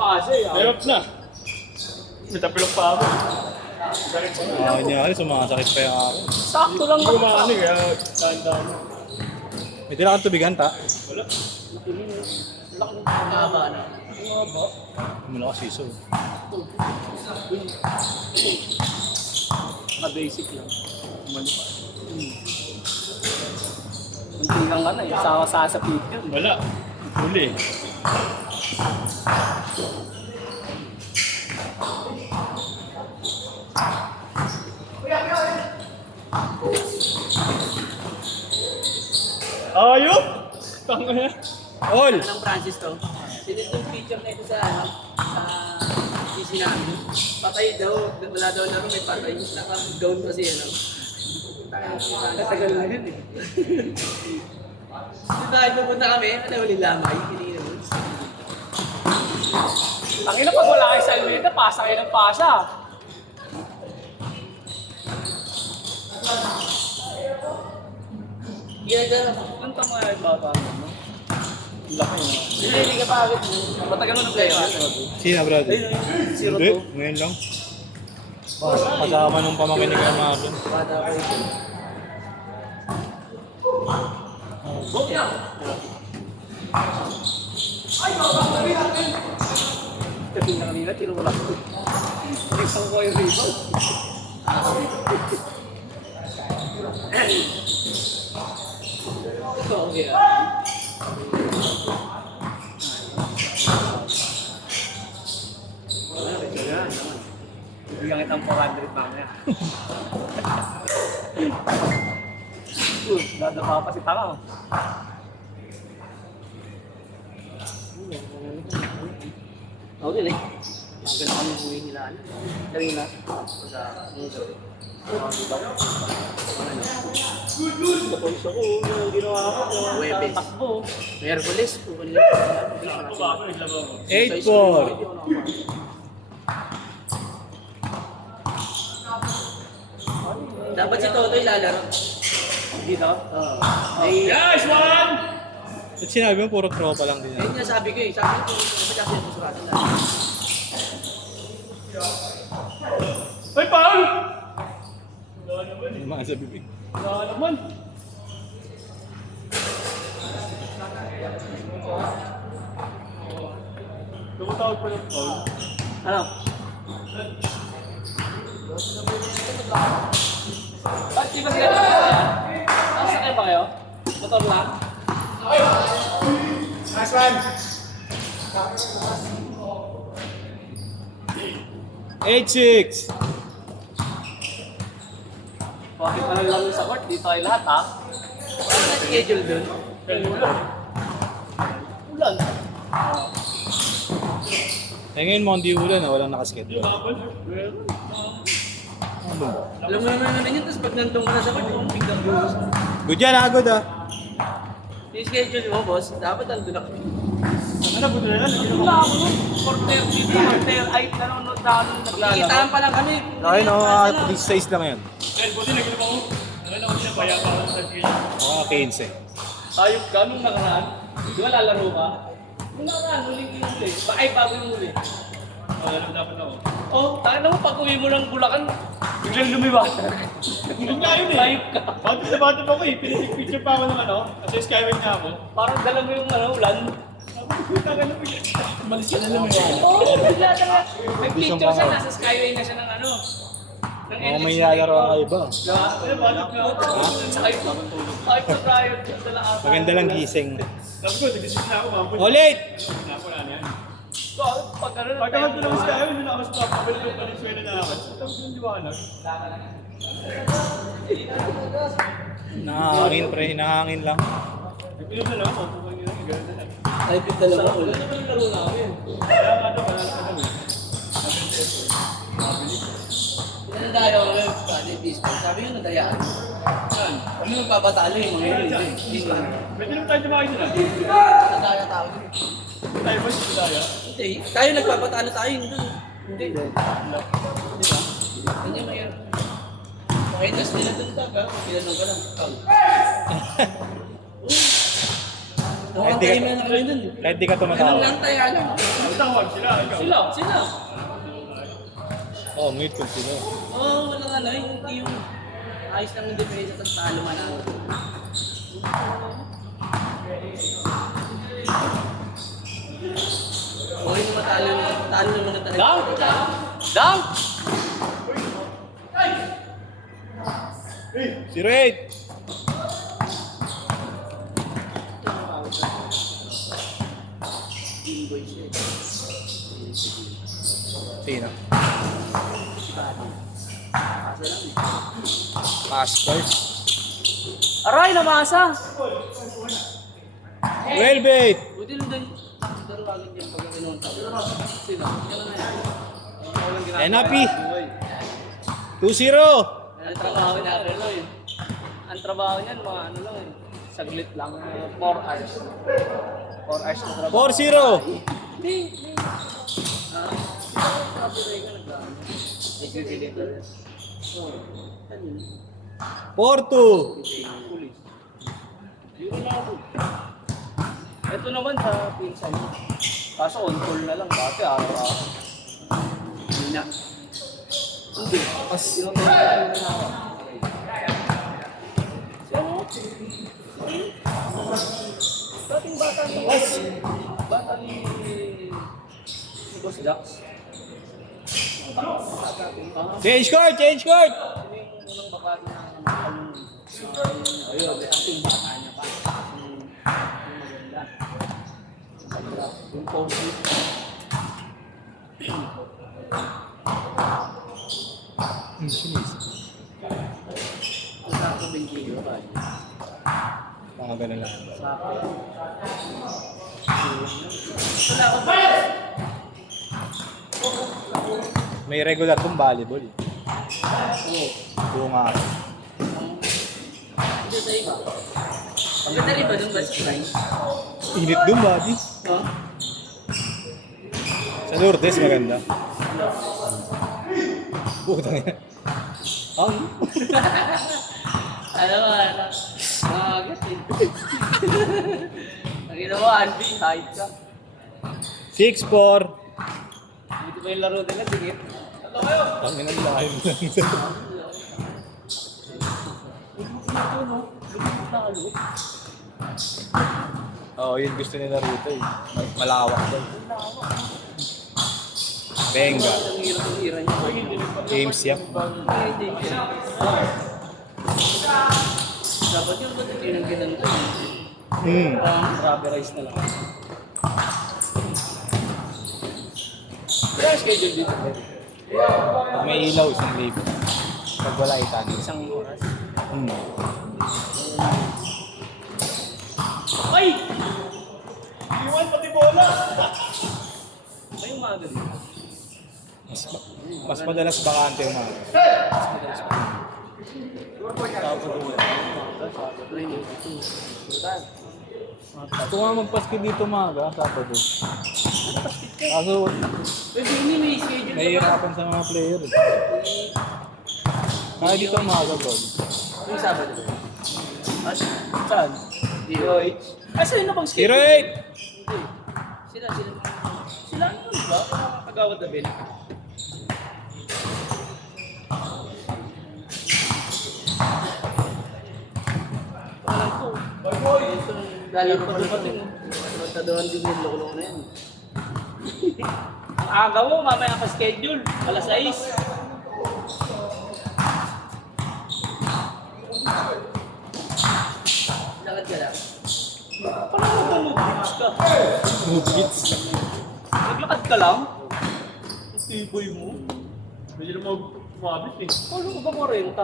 pasa eh. Hirap na. May tapilok pa ako. Nangyari, sumasakit pa yung ako. Sakto lang Hindi ko ako. makano kaya dahan-dahan. May tila kang tubigan, ta? Wala. Mahaba na. Malakas siso. Basic lang. Kunti lang ka na eh. Sasapit yun. Wala. Huli. Ayop! Tanga na. All! Anong Francis to? Sinit yung picture na ito sa PC namin. Patay daw, wala daw laro, may patay. Naka-gown kasi ano. Katagal na yun eh. Dahil pupunta kami, ano ulit lamay, hindi naman. Tangina pag wala kayo sa Almeida, pasa kayo ng pasa. Ginagana pa. Ang tama ay bata mo. Laki mo. Hindi ka pa agad. Matagal mo na play ka. Sino, brother? Ayun, ayun. Hindi, 0-2. ngayon lang. Kasama nung pamakinig ka namin. Bata ko ito. Tabi na kanina, tinulak ko. Isang ko yung rebound. Ito, okay ah. Bigyan kitang 400 mamaya. Dadapa pa si Tanga. Ako din eh. Maganda kami buhay nila. Dali na. Sa mundo. Kapag ako, yung ginawa ko, Huwebes. takbo. Merkulis, pupunta Ako ba ako? Naglaba ako. 8-4. Dapat si Totoy lalaro. Dito? May, Yes, one! At sinabi mo, puro tropa lang din. ayun nga sabi ko eh. Sabi ko, dapat kasi yung susuratan lang. Ay, Paul! Yung mga sa bibig. Wala naman. Tumutawag pa ng Paul. Ano? Ba't di ba sila nagkakaya? Nakasakay ba kayo? Motor lang? Nice one! 8-6. Bakit pa lang sa court? Dito kayo lahat ha? Ano na schedule dun? Ulan. Eh ngayon mo, hindi ulan, walang nakaschedule. Alam mo naman naman yun, tapos pag nandun ka na sa court, biglang buhos. Good yan, agad ah. Yung schedule mo, boss, dapat nandun ako. Ano po na yan? Wala ako nun. Quarter dito, quarter. Ay, nanonood na ako nung naglalaro. Kikitaan pa lang kami. Okay, no, this size lang yan. Kaya buti nagkita ako. Nakita ko siya, kaya pa ako sa skill. Mga 15. Ayok ka nung nakaraan. Di ba lalaro ka? Nung nakaraan, huling yung huli. Ay, bago yung huli. Wala naman dapat ako. Oh, tayo mo pag uwi mo ng Bulacan, biglang lumiwas. Yun nga yun eh. Ayok ka. Bakit sa bata pa ko eh, picture pa ako ng ano, kasi skyway nga ako. Parang dala mo yung ano, ulan. Puta ka na po yan. Malis ka na naman yun. Oo, bigla talaga. May picture siya, nasa skyway na siya ng ano. Ng Mga NX. may lalaro ang iba. Diba? Ano ba? Ano ka? Ayok ka tayo. Dala ka. Maganda lang gising. Sabi ko, nag-isip na ako, mampun. Ulit! Na ako na yan. So, pag ano na Pagka man ito naman skyway, hindi na ako sa top. Pabalik ko pa rin swela na ako. Tapos yung liwanag. Nahangin pre, nahangin lang. Nagpilip na lang ako, pupang yun, gano'n na lang. Ay, pita lang ako. Ano naman yung laro namin? Kaya nga ito, wala na kami. Pinanadaya ko ngayon, pwede baseball. Sabi nga nadayaan. Saan? Kami magpapatalo yung mga yun. Hindi ko. Pwede naman tayo dumakay nila. Nadaya tao. Tayo ba si Daya? Hindi. Tayo nagpapatalo tayo. Hindi. Di ba? Hindi mayroon. Makaitas nila dun tag ha. Pinanong ka lang. Mukhang di ka- tayo na kami dun. Kahit di ka Ganun tumatawa. lang tayo, alam. Ang tawag sila, ikaw. Sila. Oo, mute ko sila. Oo, walang ano, hindi yung ayos lang yung depensa tapos talo manalo. Okay naman talo naman na talaga. Down! 08! Invoice siya eh. Sino? Kaso lang eh. Masters. Aray, namasa! 12-8! Buti lang din. Pero kagad yan pag kinunta. Sino? Yan na yan. Enapi! 2-0! Ang trabaho niya, Reloy. Ang trabaho niyan, mga ano lang eh. Saglit lang, 4 hours. 4 hours na trabaho. 4-0! Hindi. Copyright ka nag-ano. Nag-deliver. Oo. Ano yun? 4-2! Police. Yun na ako. Ito naman sa pinsan niya. Kaso on call na lang. Dati araw-araw. Hindi na. Hindi. Yung mga na ako. Dating bata ni... Bata ni Boss Dax. Change court! Change court! Yung unang bakari na ayun, yung bata niya pa. Yung maganda. Yung post-it. Ang sakto din kilo ba? Mga ganun lang. Sakto. Wala ko ba? May regular tong volleyball. Oo. Bunga. Hindi sa iba. Maganda rin ba dun ba sa sign? Init dun, buddy. No? Sa Lourdes, maganda. Putang yan. Ang? Ano ba? Nakagat eh. Ang ginawa, Albi, height ka. 6-4. Dito ba yung laro nila? Dikit. Ano kayo? Ang inang layo mo lang. Oo, yun gusto nila rito eh. Malawak daw. Benga. Ang hirap ng hira niya. James Yap. Hindi. Dapat yung ba't yun ang ginanto? Rubberized na lang. Kaya schedule dito. Pag may ilaw, 1,000. Pag wala, itani. Isang oras. Ay! Iwan pati bola! May umaga dito. Mas madalas bakante yung mga. Gusto nga magpaski dito maga, Sabado. Kaso, Pwede hindi may schedule. nahihirapan sa mga player. Kaya dito maga, bro. Yung Sabado. Saan? DOH. Ah, sila na bang schedule? 08! Hindi. Sila. Sila ano ba? Kagawad na bin. Alam ko. Dahil pa dumating. Magtadoan din yung lolo na yan. Ang aga mo, mamaya ka schedule. Alas 6. Lakad ka lang. Paano ka mag-beach ka? Movits. Naglakad ka lang? Ang tiboy mo. Medyo na mabit eh. Paano ka ba 40?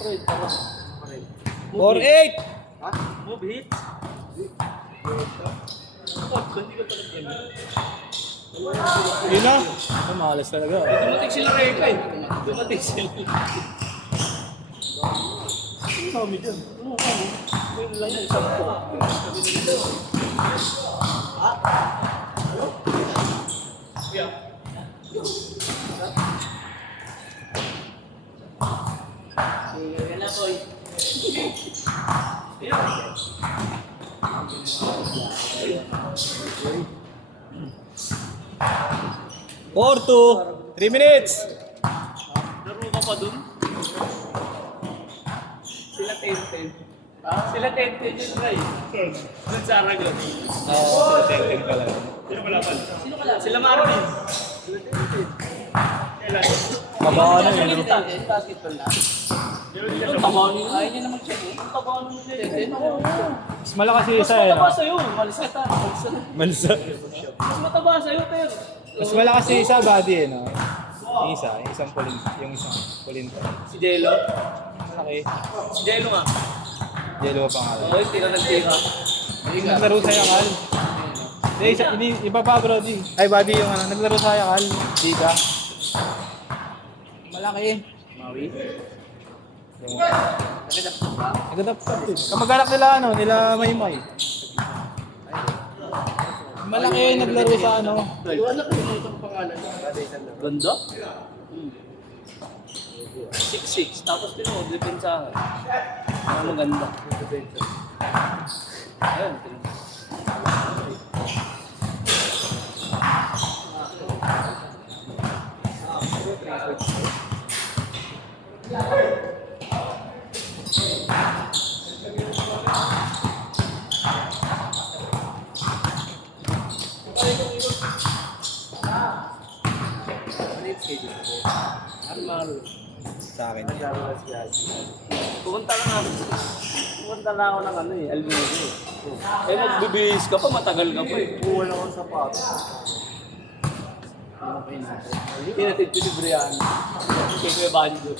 40 lang. 4-8! Ha? Move hit? Hindi ka talaga yan. Yun na. Ito, malas talaga. Dumating sila Reka eh. Dumating sila. Ang dami dyan. Yun lang yung 10. Yan na, Toy. 4-2. 3 minutes. Laro ka pa dun? Sila 10-10. Sila 10-10 yun, Ray. Doon sa Aragon. Oo, 10-10 pala. Sino malaban? Sino ka lang? Sila Marvin. Sila 10-10. Kailan? Mababa na yun. Yung basketball na. Yung tabahan nyo. Ayaw niya naman siya eh. Yung tabahan mo siya eh. Mas malakas yung Mas isa eh. mataba No? sa'yo. Malisata. Mansa. Mas mataba sa'yo, pero. Mas malakas yung isa, body eh. No? Yung isa, yung isang pulinto. Yung isang pulinto. Si Jello. Malaki. Si Jello nga. Yellow pa nga. Oo, yung tira ng tira. Naglaro sa Yakal. Hindi, iba pa bro. Ay, body yung ano. Naglaro sa Yakal. Di ka. Malaki. Maui. Nagandap pa din. Kamag-anak nila ano, nila Maymay. Malaki naglaro sa ano. Wala ko yung itong pangalan. Ganda? 6'6". Tapos tinuod, depensahan. Ang maganda. Ayun, tinuod. Armaro. Sa akin. Pupunta lang ako. Pupunta lang ako ng ano eh, Alvinito. Eh magbibihis ka pa, matagal ka pa eh. Wala akong sapatos. Pinatid ko si Brian. Kay Kuya Bando.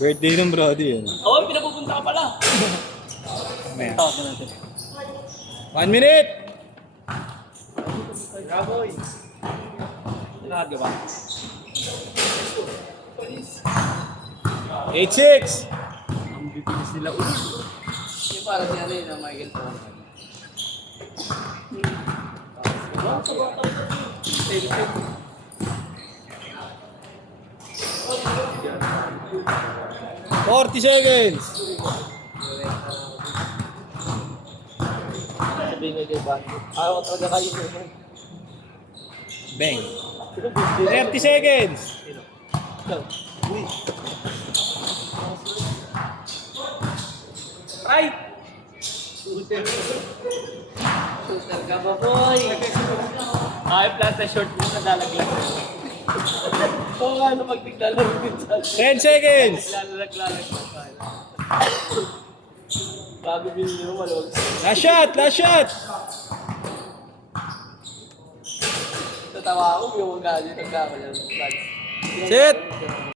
Birthday ng Brody yun. Oo, pinapupunta ka pala. Maya. Tawag na natin. 1 minute! Raboy. Tinakad ka ba? 8-6! Ang bibilis nila ulit. Yung parang si ano yun, ang Michael Paul. $40 seconds! Sabihin nga kay Bando. Ayaw ko talaga kayo yun. Bang! 30 seconds! Right! Shooter ka ba, boy? Ay, planta short mo na dalaglag. Oo nga, ano pag naglalaro din sa 10 seconds! Naglalaglag pa tayo. Bago bilhin mo, maluwag. Last shot! Last shot! Tatawa ako, yung mga ganyan, nagkakalang. Set!